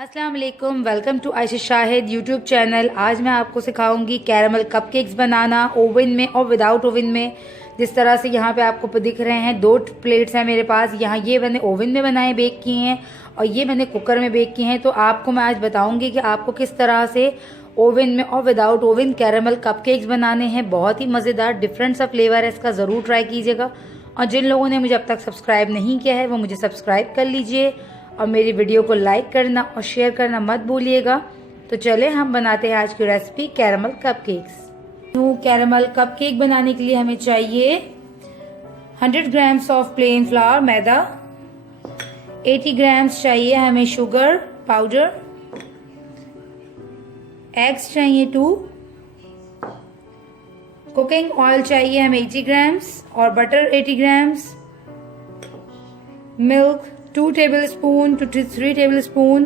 अस्सलाम वालेकुम, welcome to Ayesha Shahid YouTube channel. आज मैं आपको सिखाऊंगी कैरमल कपकेक्स बनाना ओवन में और विदाउट ओवन में। जिस तरह से यहाँ पे आपको दिख रहे हैं, 2 प्लेट्स हैं मेरे पास। यहाँ ये मैंने ओवन में बनाए बेक किए हैं और ये मैंने कुकर में बेक किए हैं। तो आपको मैं आज बताऊंगी कि आपको किस तरह से ओवन में और विदाउट ओवन कैरमल कपकेक्स बनाने हैं। बहुत ही मज़ेदार डिफरेंट सा फ्लेवर है इसका, ज़रूर ट्राई कीजिएगा। और जिन लोगों ने मुझे अब तक सब्सक्राइब नहीं किया है वो मुझे सब्सक्राइब कर लीजिए और मेरी वीडियो को लाइक करना और शेयर करना मत भूलिएगा। तो चले हम बनाते हैं आज की रेसिपी कैरमल कपकेक्स। तो कैरमल कपकेक बनाने के लिए हमें चाहिए 100 grams of plane flower maida, 80 grams चाहिए हमें शुगर पाउडर, एग्स चाहिए 2, कुकिंग ऑयल चाहिए हमें 80 ग्राम्स और butter 80 grams, milk 2 tablespoon to 3 tablespoon,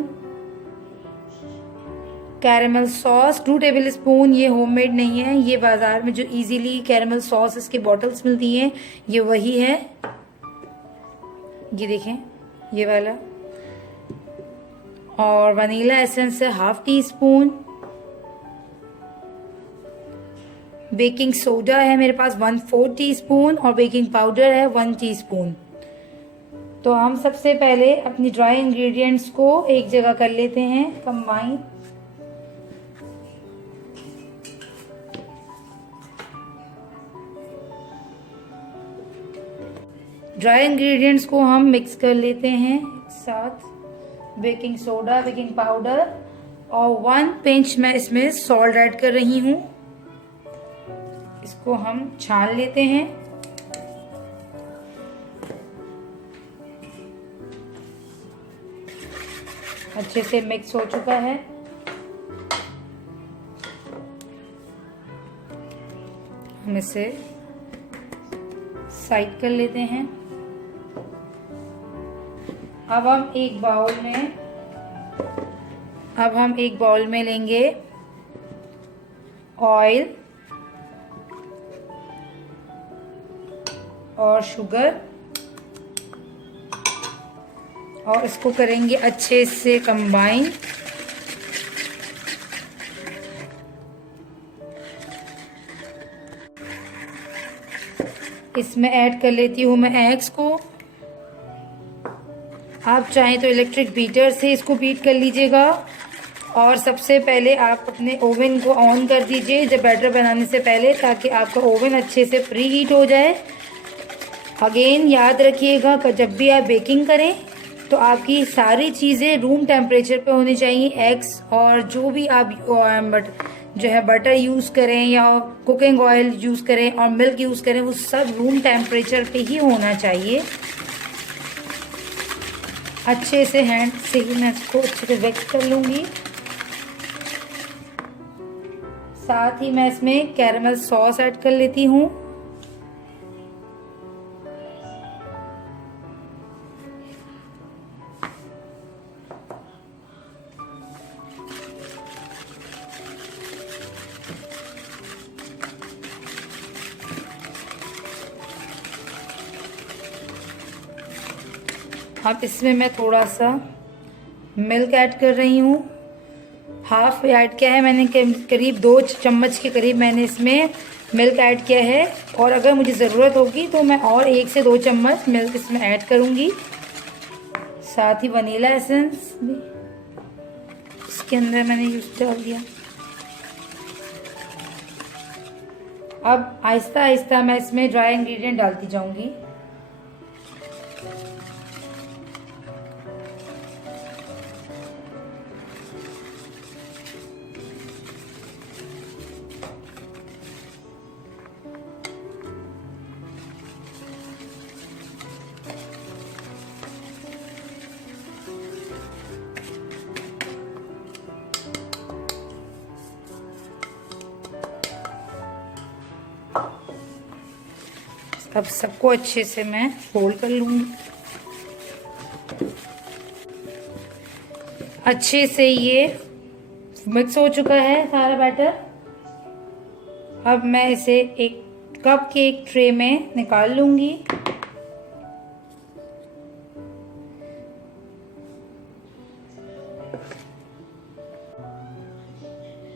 caramel sauce 2 tablespoon. ये होममेड नहीं है, ये बाजार में जो इजीली कैरमल सॉस इसके बॉटल्स मिलती हैं ये वही है, ये देखें ये वाला। और वनीला एसेंस है 1/2 टीस्पून, बेकिंग सोडा है मेरे पास 1/4 टीस्पून और बेकिंग पाउडर है 1 टीस्पून। तो हम सबसे पहले अपनी ड्राई इंग्रेडिएंट्स को एक जगह कर लेते हैं कंबाइन। ड्राई इंग्रेडिएंट्स को हम मिक्स कर लेते हैं साथ, बेकिंग सोडा, बेकिंग पाउडर और 1 पिंच मैं इसमें सॉल्ट ऐड कर रही हूँ। इसको हम छान लेते हैं। अच्छे से मिक्स हो चुका है। हम इसे साइड कर लेते हैं। अब हम एक बाउल में लेंगे ऑयल और शुगर और इसको करेंगे अच्छे से कंबाइन। इसमें ऐड कर लेती हूँ मैं एग्स को। आप चाहें तो इलेक्ट्रिक बीटर से इसको बीट कर लीजिएगा। और सबसे पहले आप अपने ओवन को ऑन कर दीजिए जब बैटर बनाने से पहले, ताकि आपका ओवन अच्छे से प्री हीट हो जाए। अगेन याद रखिएगा कि जब भी आप बेकिंग करें तो आपकी सारी चीज़ें रूम टेम्परेचर पे होनी चाहिए। एग्स और जो भी आप बटर यूज़ करें या कुकिंग ऑयल यूज़ करें और मिल्क यूज़ करें, वो सब रूम टेम्परेचर पे ही होना चाहिए। अच्छे से हैंड से ही मैं इसको अच्छे से मिक्स कर लूँगी। साथ ही मैं इसमें कैरमल सॉस ऐड कर लेती हूँ। अब इसमें मैं थोड़ा सा मिल्क ऐड कर रही हूँ। हाफ ऐड किया है मैंने, करीब 2 चम्मच के करीब मैंने इसमें मिल्क ऐड किया है। और अगर मुझे ज़रूरत होगी तो मैं और 1 से 2 चम्मच मिल्क इसमें ऐड करूँगी। साथ ही वनीला एसेंस भी इसके अंदर मैंने यूज डाल दिया। अब आहिस्ता आहिस्ता मैं इसमें ड्राई इंग्रेडिएंट डालती जाऊँगी। अब सबको अच्छे से मैं फोल्ड कर लूँगी। अच्छे से ये मिक्स हो चुका है सारा बैटर। अब मैं इसे एक कप के एक ट्रे में निकाल लूँगी।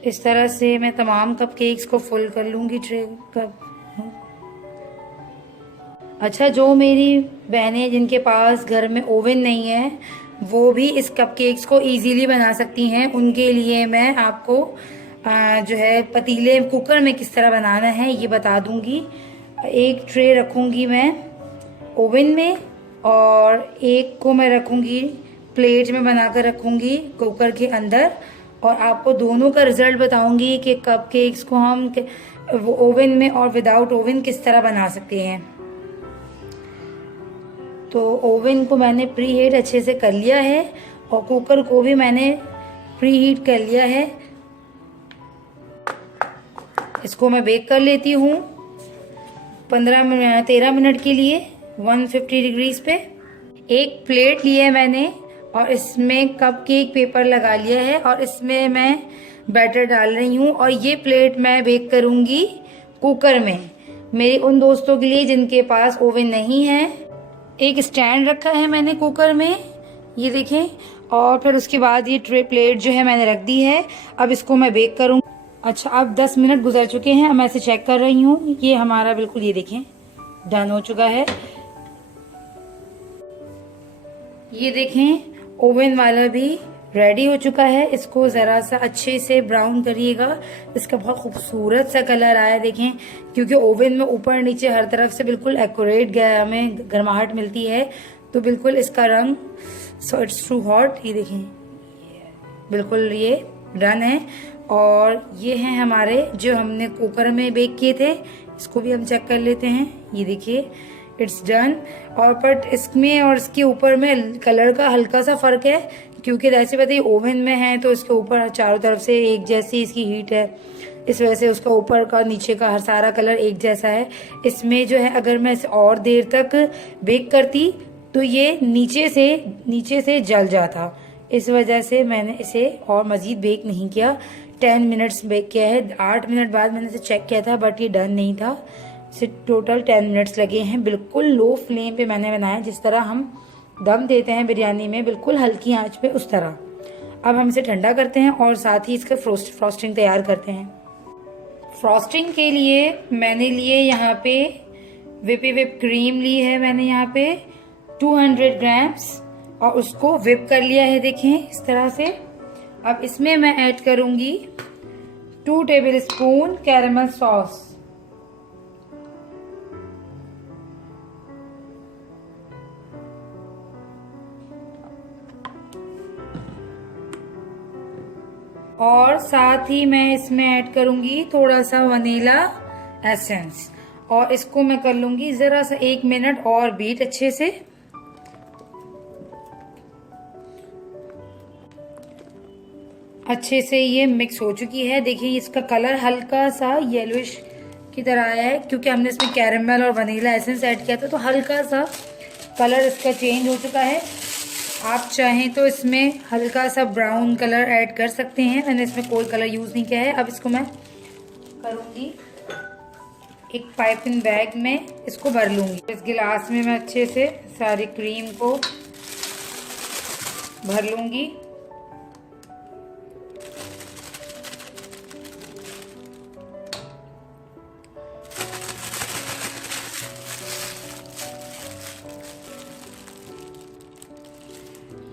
इस तरह से मैं तमाम कपकेक्स को फुल कर लूँगी ट्रे कप। अच्छा, जो मेरी बहनें जिनके पास घर में ओवन नहीं है वो भी इस कपकेक्स को इजीली बना सकती हैं। उनके लिए मैं आपको जो है पतीले कुकर में किस तरह बनाना है ये बता दूंगी। एक ट्रे रखूंगी मैं ओवन में और एक को मैं रखूंगी प्लेट में बनाकर रखूंगी कुकर के अंदर, और आपको दोनों का रिजल्ट बताऊंगी कि कपकेक्स को हम ओवन में और विदाउट ओवन किस तरह बना सकते हैं। तो ओवन को मैंने प्री हीट अच्छे से कर लिया है और कुकर को भी मैंने प्री हीट कर लिया है। इसको मैं बेक कर लेती हूँ 13 मिनट के लिए 150 डिग्रीज पे। एक प्लेट ली है मैंने और इसमें कपकेक पेपर लगा लिया है और इसमें मैं बैटर डाल रही हूँ, और ये प्लेट मैं बेक करूँगी कुकर में। मेरे उन दोस्तों के लिए जिनके पास ओवन नहीं है, एक स्टैंड रखा है मैंने कुकर में, ये देखें, और फिर उसके बाद ये ट्रे प्लेट जो है मैंने रख दी है। अब इसको मैं बेक करूँगी। अच्छा, अब 10 मिनट गुजर चुके हैं। अब मैं इसे चेक कर रही हूँ। ये हमारा बिल्कुल, ये देखें, डन हो चुका है। ये देखें ओवन वाला भी रेडी हो चुका है। इसको ज़रा सा अच्छे से ब्राउन करिएगा। इसका बहुत खूबसूरत सा कलर आया देखें, क्योंकि ओवन में ऊपर नीचे हर तरफ से बिल्कुल एक्यूरेट हमें गर्माहट मिलती है, तो बिल्कुल इसका रंग, सो इट्स टू हॉट। ये देखें बिल्कुल ये डन है। और ये हैं हमारे जो हमने कुकर में बेक किए थे, इसको भी हम चेक कर लेते हैं। ये देखिए इट्स डन। और बट इसमें और इसके ऊपर में कलर का हल्का सा फर्क है, क्योंकि जैसे बताइए ओवन में है तो इसके ऊपर चारों तरफ से एक जैसी इसकी हीट है, इस वजह से उसका ऊपर का नीचे का हर सारा कलर एक जैसा है। इसमें जो है अगर मैं इसे और देर तक बेक करती तो ये नीचे से जल जाता। इस वजह से मैंने इसे और मज़ीद बेक नहीं किया। 10 मिनट्स बेक किया है। 8 मिनट बाद मैंने इसे चेक किया था बट ये डन नहीं था। इसे टोटल 10 मिनट्स लगे हैं। बिल्कुल लो फ्लेम पे मैंने बनाया, जिस तरह हम दम देते हैं बिरयानी में, बिल्कुल हल्की आंच पे, उस तरह। अब हम इसे ठंडा करते हैं और साथ ही इसका फ्रॉस्टिंग तैयार करते हैं। फ्रॉस्टिंग के लिए मैंने लिए यहाँ पे विप क्रीम ली है मैंने यहाँ पे 200 ग्राम्स, और उसको विप कर लिया है देखें इस तरह से। अब इसमें मैं ऐड करूंगी 2 टेबलस्पून कैरेमल सॉस। और साथ ही मैं इसमें ऐड करूंगी थोड़ा सा वनीला एसेंस, और इसको मैं कर लूंगी जरा सा 1 मिनट और बीट अच्छे से। अच्छे से ये मिक्स हो चुकी है। देखिए इसका कलर हल्का सा येलोइश की तरह आया है, क्योंकि हमने इसमें कैरेमल और वनीला एसेंस ऐड किया था, तो हल्का सा कलर इसका चेंज हो चुका है। आप चाहें तो इसमें हल्का सा ब्राउन कलर ऐड कर सकते हैं, मैंने इसमें कोई कलर यूज़ नहीं किया है। अब इसको मैं करूँगी एक पाइपिंग बैग में, इसको भर लूँगी। इस गिलास में मैं अच्छे से सारी क्रीम को भर लूँगी।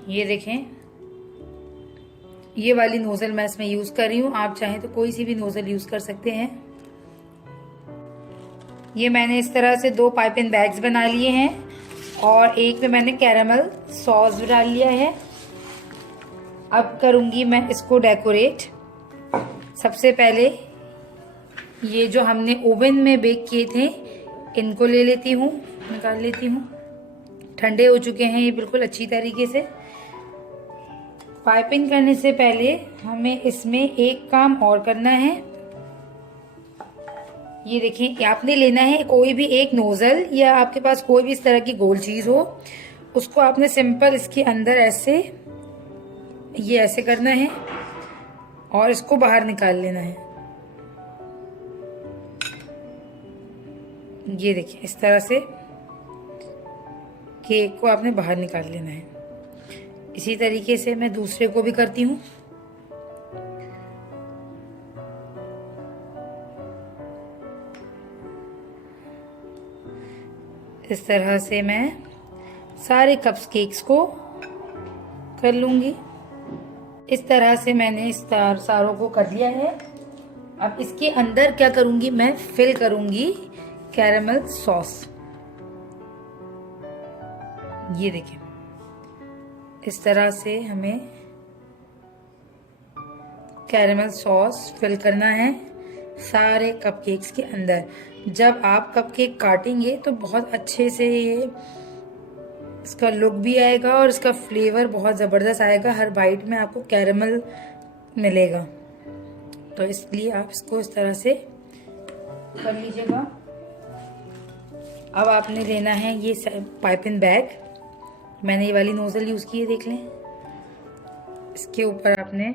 ये देखें, ये वाली नोजल मैं इसमें यूज कर रही हूँ। आप चाहें तो कोई सी भी नोजल यूज कर सकते हैं। ये मैंने इस तरह से 2 पाइपिंग बैग्स बना लिए हैं और एक में मैंने कैरेमल सॉस डाल लिया है। अब करूंगी मैं इसको डेकोरेट। सबसे पहले ये जो हमने ओवन में बेक किए थे इनको ले लेती हूँ, निकाल लेती हूँ। ठंडे हो चुके हैं ये बिल्कुल अच्छी तरीके से। पाइपिंग करने से पहले हमें इसमें एक काम और करना है। ये देखिए, आपने लेना है कोई भी एक नोजल या आपके पास कोई भी इस तरह की गोल चीज हो, उसको आपने सिंपल इसके अंदर ऐसे, ये ऐसे करना है और इसको बाहर निकाल लेना है। ये देखिए इस तरह से केक को आपने बाहर निकाल लेना है। इसी तरीके से मैं दूसरे को भी करती हूँ। इस तरह से मैं सारे कप्स केक्स को कर लूँगी। इस तरह से मैंने इस सारों को कर लिया है। अब इसके अंदर क्या करूँगी, मैं फिल करूँगी कैरेमल सॉस। ये देखिए, इस तरह से हमें कैरेमल सॉस फिल करना है सारे कपकेक्स के अंदर। जब आप कपकेक काटेंगे तो बहुत अच्छे से ये इसका लुक भी आएगा और इसका फ्लेवर बहुत ज़बरदस्त आएगा। हर बाइट में आपको कैरेमल मिलेगा, तो इसलिए आप इसको इस तरह से कर लीजिएगा। अब आपने लेना है ये पाइपिंग बैग। मैंने ये वाली नोजल यूज़ की है, देख लें। इसके ऊपर आपने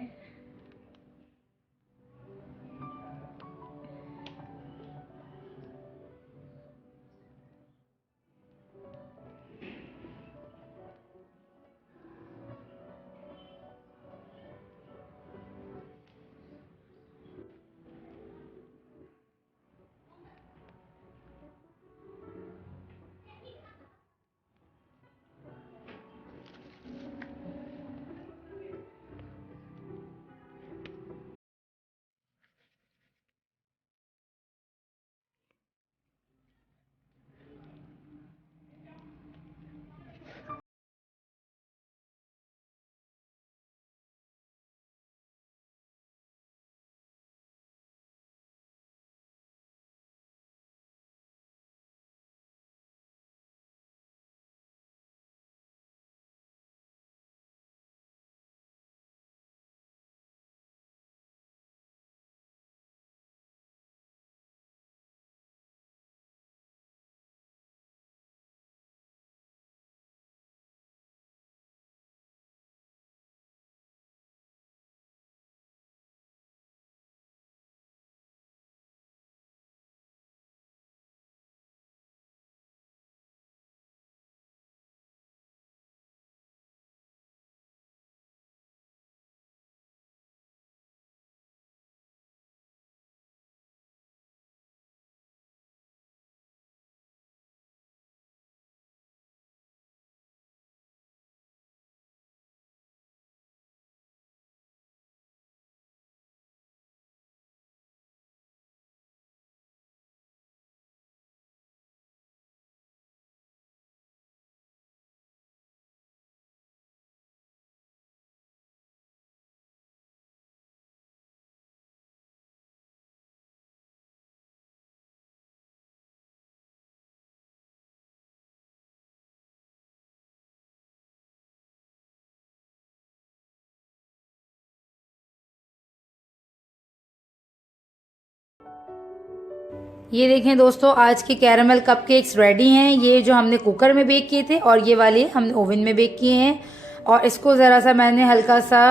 ये देखें दोस्तों, आज के कैरेमल कपकेक्स रेडी हैं। ये जो हमने कुकर में बेक किए थे और ये वाले हमने ओवन में बेक किए हैं। और इसको ज़रा सा मैंने हल्का सा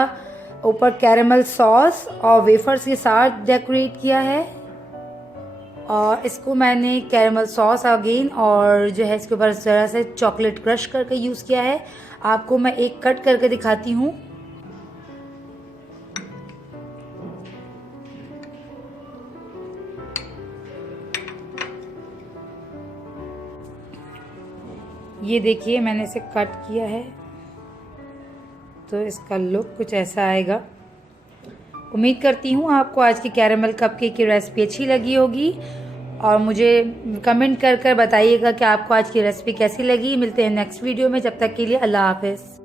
ऊपर कैरेमल सॉस और वेफर्स के साथ डेकोरेट किया है। और इसको मैंने कैरेमल सॉस अगेन और जो है इसके ऊपर ज़रा से चॉकलेट क्रश करके यूज़ किया है। आपको मैं एक कट करके दिखाती हूँ। ये देखिए, मैंने इसे कट किया है तो इसका लुक कुछ ऐसा आएगा। उम्मीद करती हूँ आपको आज की कैरेमल कपकेक की रेसिपी अच्छी लगी होगी और मुझे कमेंट कर बताइएगा कि आपको आज की रेसिपी कैसी लगी। मिलते हैं नेक्स्ट वीडियो में, जब तक के लिए अल्लाह हाफिज़।